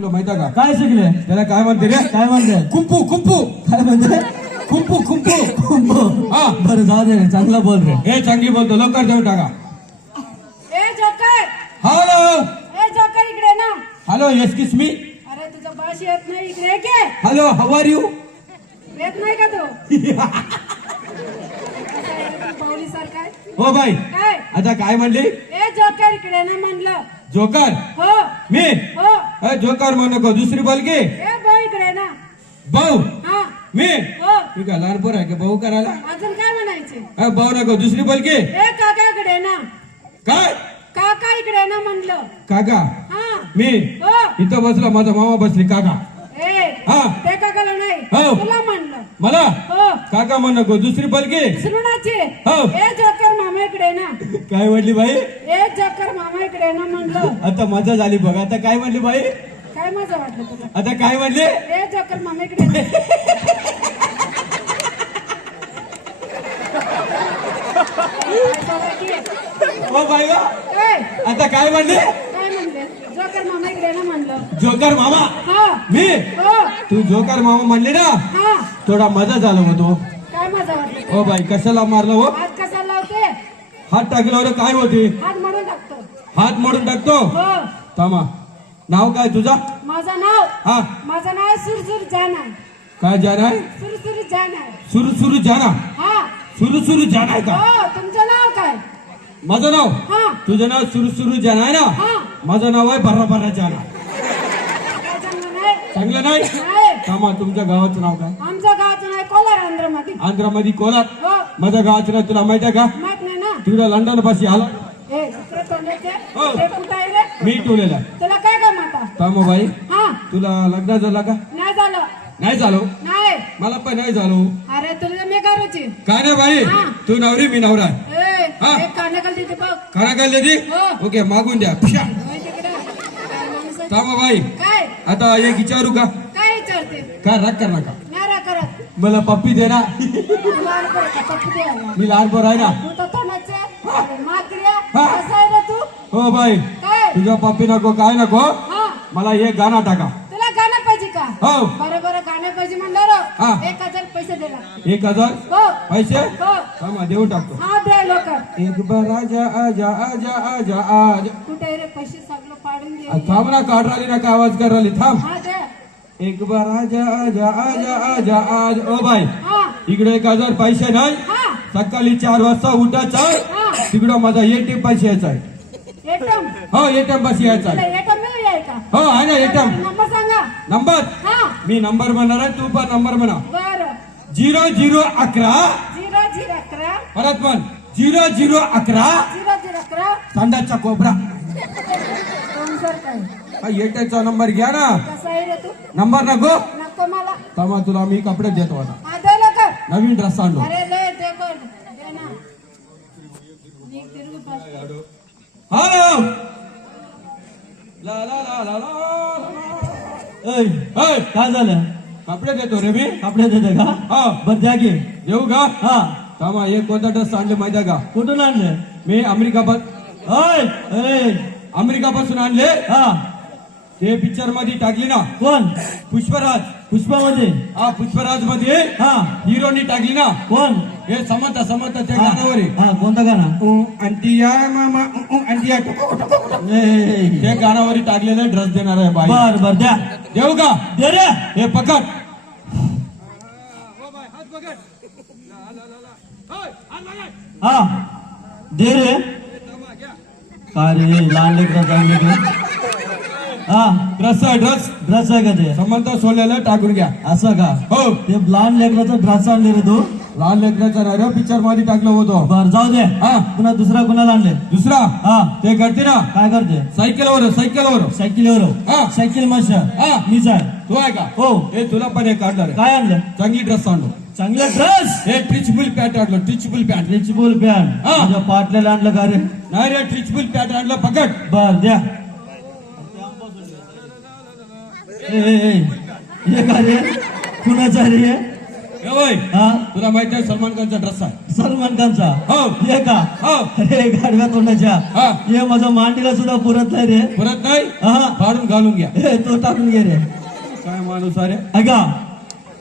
का काय शिकले त्याला काय म्हणते रे काय म्हणते कुंपू कुंपू काय म्हणते कुंपू कुंपू जा दे चांगला बोल रे हे चांगली बोलतो लवकर देऊ टाका हॅलो इकडे ना हॅलो किस मी अरे तुझा तुझं येत नाही इकडे के हॅलो हाऊ आर यू येत नाही का तू पाऊलीसारख हो बाई आता काय म्हणली हे जोकर इकडे ना म्हणलं झोकर मी हो, हो जोकर दुसरी बलगी भाऊ इकडे ना भाऊ मी तुझ्या बर आहे का भाऊ करायला अजून काय म्हणायचे भाऊ नको दुसरी ना काय काका इकडे ना म्हटलं काका मी हो, इथं बसला माझा मामा बसली काका ते काकाला नाही हो। काका म्हण नको दुसरी पलखी श्रीणाची जोकर मामाकडे ना काय म्हणली ए मामा इकडे ना म्हणलं आता मजा झाली बघ आता काय म्हणली बाई काय मजा वाटलं आता काय म्हणले ए जोकर मामाकडे म्हणले हो बाई आता काय म्हणले काय म्हणले जोकर मामा इकडे ना म्हणलं जोकर मामा मी oh! तू जो कर मामा म्हणले ना थोडा hmm. मजा झाला होतो काय मजा हो बाई कशाला मारलो हो हात टाकला हात मोडून टाकतो नाव काय तुझा माझं नाव हा माझं नाव सुरसुर जाना काय सुरसुर सुरसुरु सुरसुर जाना सुरू झाना जाना का तुमचं नाव काय माझं नाव तुझं नाव जाना माझं नाव आहे भर्रा जाना चांगलं नाही थांबा तुमच्या गावाचं नाव काय आमच्या गावचं नाव कोलर आंध्रा आंध्रामध्ये कोलर माझ्या तुला माहिती आहे ना तुला लंडन पाशी आला तुला काय लग्ना झालं का नाही झालं नाही झालं नाही मला पण नाही झालो अरे तुला मी नाही बाई तू नवरी मी नवरा कानाकाल कल ओके मागून द्या बाई आता का? का रख रख। तो तो बरे बरे एक विचारू का काय विचारते राग कर नका मला पप्पी दे ना मी लहानभर आहे ना तू हो बाय तुझ्या पप्पी नको काय नको मला एक गाणं टाका तुला गाणं पाहिजे का हो बरोबर गाणं पाहिजे म्हणणार एक हजार पैसे थांबा देऊन टाकतो एक बराजा आज थांब ना काढ ना का आवाज कर राहिली थांब एक आज ओ इकडे एक हजार पैसे नाही सकाळी चार वाजता उठायचं तिकडं माझा एटीएम पास यायचा आहे हो एटीएम पास यायचं आहे ना एटीएम सांगा नंबर मी नंबर म्हणणार आहे तू पण नंबर म्हणा झिरो झिरो अकरा झिरो झिरो अकरा परत पण झिरो झिरो अकरा झिरो झिरो अकरा थंडाचा कोबरा कोबराचा नंबर घ्या ना नंबर नको नको मला तुला मी कपडे देतो आता नवीन ड्रेस सांगू हम लाय काय झालं कपडे देतो रे मी कपडे देते का हा की घेऊ का हा एक कोणता ड्रेस आणले माहिती का कुठून आणले मी अमेरिका पासून अमेरिका पासून आणले हा ते पिक्चर मध्ये टाकली ना कोण पुष्पराज पुष्पा मजे हाँ पुष्पराज मजे हाँ हीरो नी टागी ना कौन ये समता समता ते गाने वाली हाँ कौन ता गाना ओ अंतिया मामा ओ अंतिया टुको टुको टुको ते वाली टागी ले ड्रेस देना रे भाई बार बर बर दे ए, आ, दे होगा दे रे ये पकड़ ओ भाई हाथ पकड़ हाँ दे रे कारे लाल लेकर जाएंगे ड्रेस ड्रेस ड्रेस आहे का ते समंत सोडलेलं टाकून घ्या असं का हो ते ड्रेस आणले रे लहान तू लहान नाही रे पिक्चर मध्ये टाकलं होतो जाऊ दे दुसरा कुणाला आणले दुसरा हा ते करते ना काय करते सायकल वर सायकल वर सायकल वर सायकल मस्त हा मी सर तू आहे का हो हे तुला पण हे काढल काय आणलं चांगली ड्रेस आणलो चांगला ड्रेस हे ट्रिचबुल पॅट आणलं ट्रिचबुल पॅट ट्रिचबुल पॅन हा पाटल्या आणलं रे नाही रे ट्रिचबुल फुल आणलं पकड बर द्या ए, ए, ए, ए, ए, ए, रे कुणाचा रे हा तुला माहिती आहे सलमान खानचा ड्रेस आहे सलमान खानचा का अरे गाडव्या तोंडाच्या माझा मांडीला सुद्धा पुरत नाही रे पुरत नाही घालून घ्या तो टाकून घे रे काय माणूस अरे अगा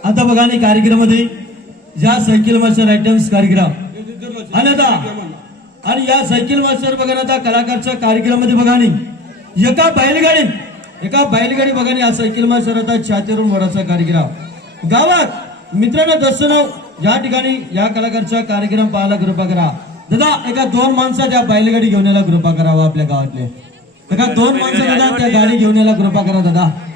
आता बघा नाही कार्यक्रम मध्ये या सायकल मास्टर आयटम्स कार्यक्रम आणि या सायकल मास्टर बघा ना त्या कलाकारच्या कार्यक्रम बघा नाही का बैलगाडी एका बायलगाडी बघायला असा छातीरून वडाचा कार्यक्रम गावात मित्रांनो दर्शन या ठिकाणी या कलाकारचा कार्यक्रम पाहायला कृपा करा दादा एका दोन माणसा त्या बैलगाडी घेण्याला कृपा करावा आपल्या गावातले एका दोन माणसाला त्या गाडी घेऊन याला कृपा करा दादा